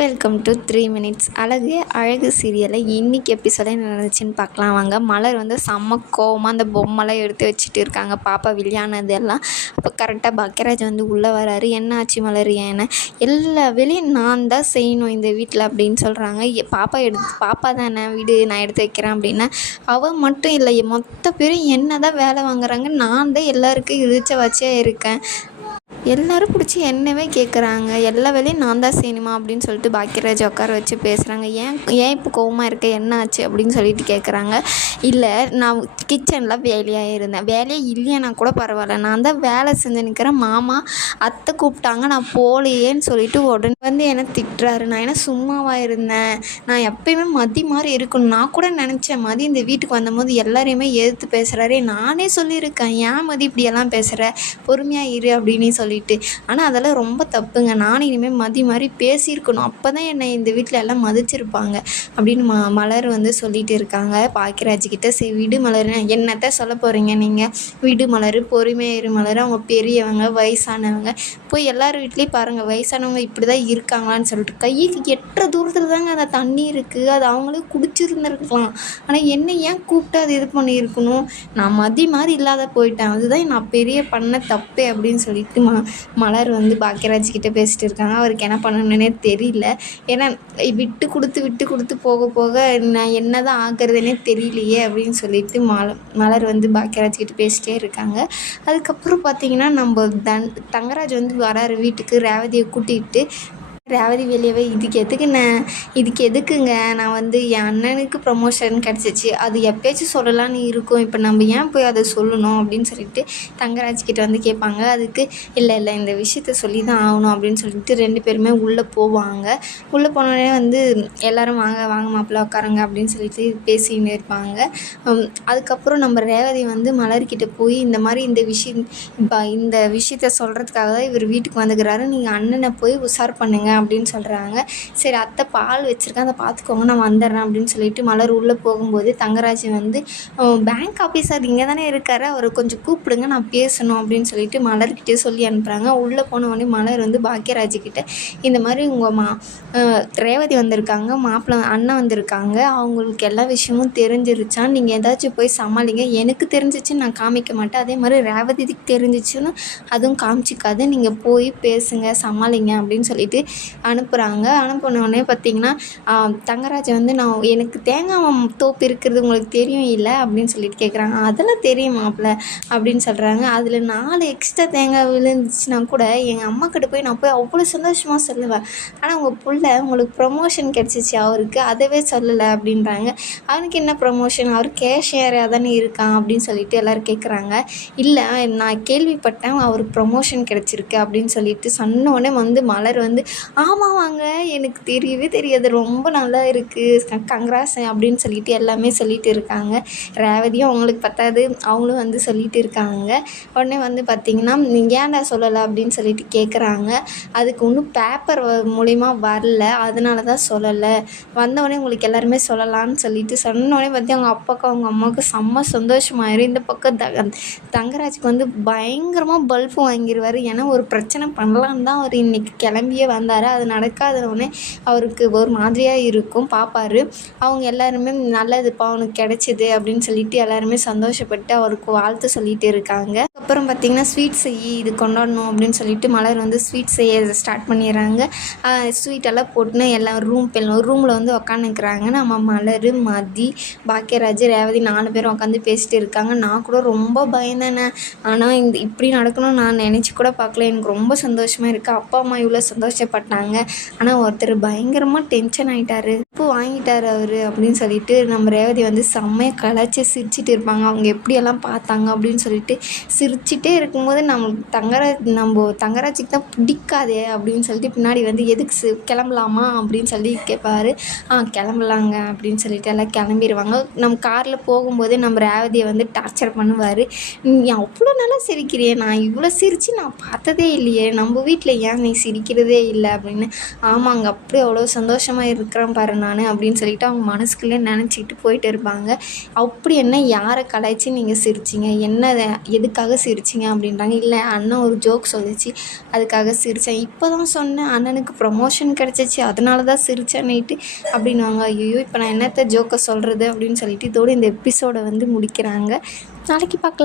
Welcome to 3 minutes அழகு அழகு சீரியலை இன்றைக்கி எபிசோட என்ன நடந்துச்சுன்னு பார்க்கலாம் வாங்க. மலர் வந்து செம்ம கோவமாக அந்த பொம்மைலாம் எடுத்து வச்சுட்டு இருக்காங்க, பாப்பா விளையானது எல்லாம். அப்போ கரெக்டாக பாக்கியராஜ் வந்து உள்ளே வராரு. என்ன ஆச்சு மலர், ஏன்னா எல்லா வேலையும் நான் தான் செய்யணும் இந்த வீட்டில் அப்படின்னு சொல்கிறாங்க. பாப்பா தானே வீடு நான் எடுத்து வைக்கிறேன் அப்படின்னா, அவள் மட்டும் இல்லை மொத்த பேரும் என்ன தான் வேலை வாங்குறாங்க, நான் தான் எல்லாருக்கும் இழுச்ச வச்சே இருக்கேன், எல்லோரும் பிடிச்சி என்னவே கேட்குறாங்க, எல்லா வேலையும் நான் தான் செய்யணுமா அப்படின்னு சொல்லிட்டு பாக்கியராஜ் உட்கார வச்சு பேசுகிறாங்க. ஏன் இப்போ கோவமாக இருக்க, என்ன ஆச்சு அப்படின்னு சொல்லிட்டு கேட்குறாங்க. இல்லை, நான் கிச்சனில் வேலையாக இருந்தேன், வேலையே இல்லையானா கூட பரவாயில்ல, நான் தான் வேலை செஞ்சு நிற்கிறேன், மாமா அத்தை கூப்பிட்டாங்க நான் போகலையேன்னு சொல்லிட்டு உடனே வந்து என்னை திட்டுறாரு. நான் என்ன சும்மாவாக இருந்தேன், நான் எப்பயுமே மதி மாதிரி இருக்கணும், நான் கூட நினச்சேன் மதி இந்த வீட்டுக்கு வந்தபோது எல்லாரையுமே எதிர்த்து பேசுகிறாரே, நானே சொல்லியிருக்கேன் ஏன் மதி இப்படியெல்லாம் பேசுகிற, பொறுமையாக இரு அப்படின்னு சொல்லிட்டு. ஆனால் அதெல்லாம் ரொம்ப தப்புங்க, நானும் இனிமேல் மதி மாதிரி பேசியிருக்கணும், அப்போ தான் என்னை இந்த வீட்டில் எல்லாம் மதிச்சிருப்பாங்க அப்படின்னு மலர் வந்து சொல்லிட்டு இருக்காங்க பாக்கியராஜ்கிட்ட. சரி விடு மலர், என்னத்தை சொல்ல போகிறீங்க நீங்கள், விடு மலர், பொறுமையாக இரு மலர், அவங்க பெரியவங்க வயசானவங்க, போய் எல்லார் வீட்லேயும் பாருங்கள் வயசானவங்க இப்படி தான் இருக்காங்களான்னு சொல்லிட்டு. கைக்கு எட்டுற தூரத்தில் தாங்க அந்த தண்ணி இருக்குது, அது அவங்களே குடிச்சிருந்துருக்கலாம், ஆனால் என்ன ஏன் கூப்பிட்டு அது இது பண்ணியிருக்கணும், நான் மதி மாதிரி இல்லாத போயிட்டேன், அதுதான் நான் பெரிய பண்ண தப்பே அப்படின்னு சொல்லிட்டு மலர் வந்து பாக்கியராஜ்கிட்ட பேசிட்டு இருக்காங்க. அவருக்கு என்ன பண்ணணுன்னே தெரியல, ஏன்னா விட்டு கொடுத்து போக போக நான் என்ன தான் ஆகிறதுனே தெரியலையே அப்படின்னு சொல்லிட்டு மலர் வந்து பாக்கியராஜ்கிட்ட பேசிட்டே இருக்காங்க. அதுக்கப்புறம் பார்த்திங்கன்னா நம்ம தங்கராஜ் வந்து வராரு வீட்டுக்கு ரேவதியை கூட்டிகிட்டு. ரேவதி வெளியவே இதுக்கு எதுக்குங்க, நான் வந்து என் அண்ணனுக்கு ப்ரமோஷன் கிடச்சிச்சு, அது எப்பயாச்சும் சொல்லலான்னு இருக்கும், இப்போ நம்ம ஏன் போய் அதை சொல்லணும் அப்படின்னு சொல்லிட்டு தங்கராஜ்கிட்ட வந்து கேட்பாங்க. அதுக்கு இல்லை இந்த விஷயத்த சொல்லி தான் ஆகணும் அப்படின்னு சொல்லிட்டு 2 பேருமே உள்ளே போவாங்க. உள்ளே போனோடனே வந்து எல்லோரும் வாங்க மாப்பிள்ளை உட்காருங்க அப்படின்னு சொல்லிட்டு பேசின்னு இருப்பாங்க. அதுக்கப்புறம் நம்ம ரேவதி வந்து மலர்கிட்ட போய் இந்த மாதிரி இந்த விஷயத்த சொல்கிறதுக்காக தான் இவர் வீட்டுக்கு வந்துக்கிறாரு, நீங்கள் அண்ணனை போய் உஷார் பண்ணுங்க அப்படின்னு சொல்கிறாங்க. சரி அத்தை பால் வச்சுருக்கேன், அதை பார்த்துக்கோங்க நான் வந்துடுறேன் அப்படின்னு சொல்லிட்டு மலர் உள்ளே போகும்போது தங்கராஜ் வந்து பேங்க் ஆஃபீஸர் இங்கே தானே இருக்காரு, அவரை கொஞ்சம் கூப்பிடுங்க நான் பேசணும் அப்படின்னு சொல்லிட்டு மலர்கிட்டே சொல்லி அனுப்புகிறாங்க. உள்ளே போனவொடனே மலர் வந்து பாக்கியராஜ்கிட்ட இந்த மாதிரி உங்கள் ரேவதி வந்திருக்காங்க, மாப்பிள்ளை அண்ணன் வந்திருக்காங்க, அவங்களுக்கு எல்லா விஷயமும் தெரிஞ்சிருச்சா, நீங்கள் ஏதாச்சும் போய் சமாளிங்க, எனக்கு தெரிஞ்சிச்சுன்னு நான் காமிக்க மாட்டேன், அதே மாதிரி ரேவதிக்கு தெரிஞ்சிச்சுன்னு அதுவும் காமிச்சிக்காது, நீங்கள் போய் பேசுங்க சமாளிங்க அப்படின்னு சொல்லிட்டு அனுப்புகிறாங்க. அனுப்பினோடனே பார்த்திங்கன்னா தங்கராஜ் வந்து எனக்கு தேங்காய் தோப்பு இருக்கிறது உங்களுக்கு தெரியும் இல்லை அப்படின்னு சொல்லிட்டு கேட்குறாங்க. அதெல்லாம் தெரியும் மாப்பிள்ள அப்படின்னு சொல்கிறாங்க. அதில் 4 எக்ஸ்ட்ரா தேங்காய் விழுந்துச்சுன்னா கூட எங்கள் அம்மா கிட்ட போய் நான் போய் அவ்வளோ சந்தோஷமாக சொல்லுவேன், ஆனால் உங்கள் புள்ள உங்களுக்கு ப்ரமோஷன் கிடச்சிச்சு அவருக்கு அதவே சொல்லலை அப்படின்றாங்க. அவனுக்கு என்ன ப்ரமோஷன், அவர் கேஷியராக தானே இருக்கான் அப்படின்னு சொல்லிட்டு எல்லோரும் கேட்குறாங்க. இல்லை நான் கேள்விப்பட்டேன் அவருக்கு ப்ரமோஷன் கிடச்சிருக்கு அப்படின்னு சொல்லிட்டு சொன்னோடனே வந்து மலர் வந்து ஆமாம் வாங்க எனக்கு தெரியவே தெரியாது, ரொம்ப நல்லா இருக்குது, கங்க்ராஸ் அப்படின்னு சொல்லிட்டு எல்லாமே சொல்லிட்டு இருக்காங்க. ரேவதியும் அவங்களுக்கு பத்தாது அவங்களும் வந்து சொல்லிட்டு இருக்காங்க. உடனே வந்து பார்த்திங்கன்னா ஏன்டா சொல்லலை அப்படின்னு சொல்லிட்டு கேட்குறாங்க. அதுக்கு ஒன்றும் பேப்பர் மூலிமா வரல, அதனால தான் சொல்லலை, வந்தவொடனே உங்களுக்கு எல்லாருமே சொல்லலான்னு சொல்லிட்டு சொன்னோடனே பார்த்தி அவங்க அப்பாவுக்கும் அவங்க அம்மாவுக்கு செம்ம சந்தோஷமாயிரும். இந்த பக்கம் தங்கராஜுக்கு வந்து பயங்கரமாக பல்பு வாங்கிடுவார், ஏன்னா ஒரு பிரச்சனை பண்ணலான்னு தான் அவர் இன்றைக்கி கிளம்பியே வந்தார், அது நடக்காதவொடனே அவருக்கு ஒரு மாதிரியாக இருக்கும் பார்ப்பார். அவங்க எல்லாருமே நல்லதுப்பா அவனுக்கு கிடச்சிது அப்படின்னு சொல்லிட்டு எல்லாருமே சந்தோஷப்பட்டு அவருக்கு வாழ்த்து சொல்லிட்டு இருக்காங்க. அப்புறம் பார்த்திங்கன்னா ஸ்வீட் இது கொண்டாடணும் அப்படின்னு சொல்லிட்டு மலர் வந்து ஸ்வீட் செய்ய ஸ்டார்ட் பண்ணிடுறாங்க. ஸ்வீட்டெல்லாம் போட்டுன்னு எல்லாம் ரூமில் வந்து உக்காந்துக்கிறாங்க. நம்ம மலர் மதி பாக்கியராஜ் ரேவதி 4 பேரும் உட்காந்து பேசிட்டு இருக்காங்க. நான் கூட ரொம்ப பயந்தேனே, ஆனால் இப்படி நடக்கணும்னு நான் நினச்சி கூட பார்க்கல, எனக்கு ரொம்ப சந்தோஷமாக இருக்குது, அப்பா அம்மா இவ்வளோ சந்தோஷப்பட்டாங்க, ஆனால் ஒருத்தர் பயங்கரமாக டென்ஷன் ஆகிட்டாரு, உப்பு வாங்கிட்டார் அவர் அப்படின்னு சொல்லிட்டு நம்ம ரேவதி வந்து செம்மையாக கலாச்சி சிரிச்சிட்டு இருப்பாங்க. அவங்க எப்படியெல்லாம் பார்த்தாங்க அப்படின்னு சொல்லிட்டு சிரிச்சிட்டே இருக்கும்போது நம்ம தங்கராஜுக்கு தான் பிடிக்காதே அப்படின்னு சொல்லிட்டு பின்னாடி வந்து எதுக்கு கிளம்பலாமா அப்படின்னு சொல்லி கேட்பாரு. கிளம்பலாங்க அப்படின்னு சொல்லிட்டு எல்லாம் கிளம்பிடுவாங்க. நம்ம காரில் போகும்போதே நம்ம ரேவதியை வந்து டார்ச்சர் பண்ணுவார். நீ அவ்வளோ நல்லா சிரிக்கிறியே, நான் இவ்வளோ சிரித்து நான் பார்த்ததே இல்லையே, நம்ம வீட்டில் ஏன் நீ சிரிக்கிறதே இல்லை அப்படின்னு. ஆமாங்க, அப்படியே அவ்வளோ சந்தோஷமாக இருக்கிறேன் பாரு நான் அப்படின்னு சொல்லிட்டு அவங்க மனசுக்குள்ளே நினச்சிக்கிட்டு போயிட்டு இருப்பாங்க. அப்படி என்ன யாரை கலாய்ச்சி நீங்கள் சிரிச்சிங்க, என்ன எதுக்காக சிரிச்சிங்க அப்படின்றாங்க. இல்லை அண்ணன் ஒரு ஜோக் சொல்லிச்சு அதுக்காக சிரித்தேன், இப்போ தான் சொன்னேன் அண்ணனுக்கு ப்ரமோஷன் கிடச்சிச்சு அதனால தான் சிரித்தேன்னுட்டு அப்படின்வாங்க. ஐயோ இப்போ நான் என்னத்த ஜோக்கை சொல்கிறது அப்படின்னு சொல்லிட்டு இதோடு இந்த எபிசோடை வந்து முடிக்கிறாங்க. நாளைக்கு பார்க்கலாம்.